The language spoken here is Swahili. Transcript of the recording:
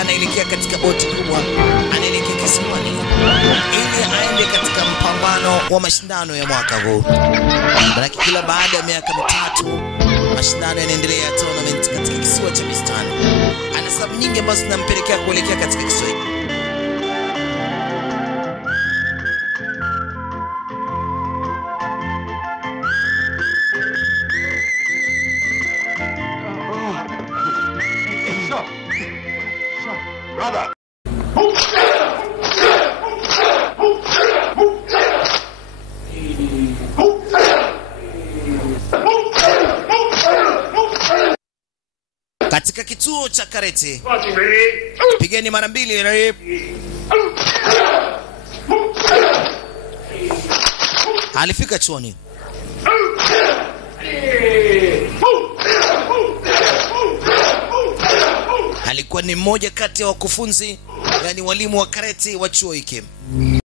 anaelekea katika boti kubwa, anaelekea kisiwani ili aende katika mpambano wa mashindano ya mwaka huu. Maana kila baada ya miaka mitatu mashindano yanaendelea ya tournament katika kisiwa cha Bistani. Ana sababu nyingi ambazo zinampelekea kuelekea katika kisiwa. Brother. Katika kituo cha karate, pigeni mara mbili. Alifika chuoni. Alikuwa ni mmoja kati ya wakufunzi, yani walimu wa karate wa chuo hiki.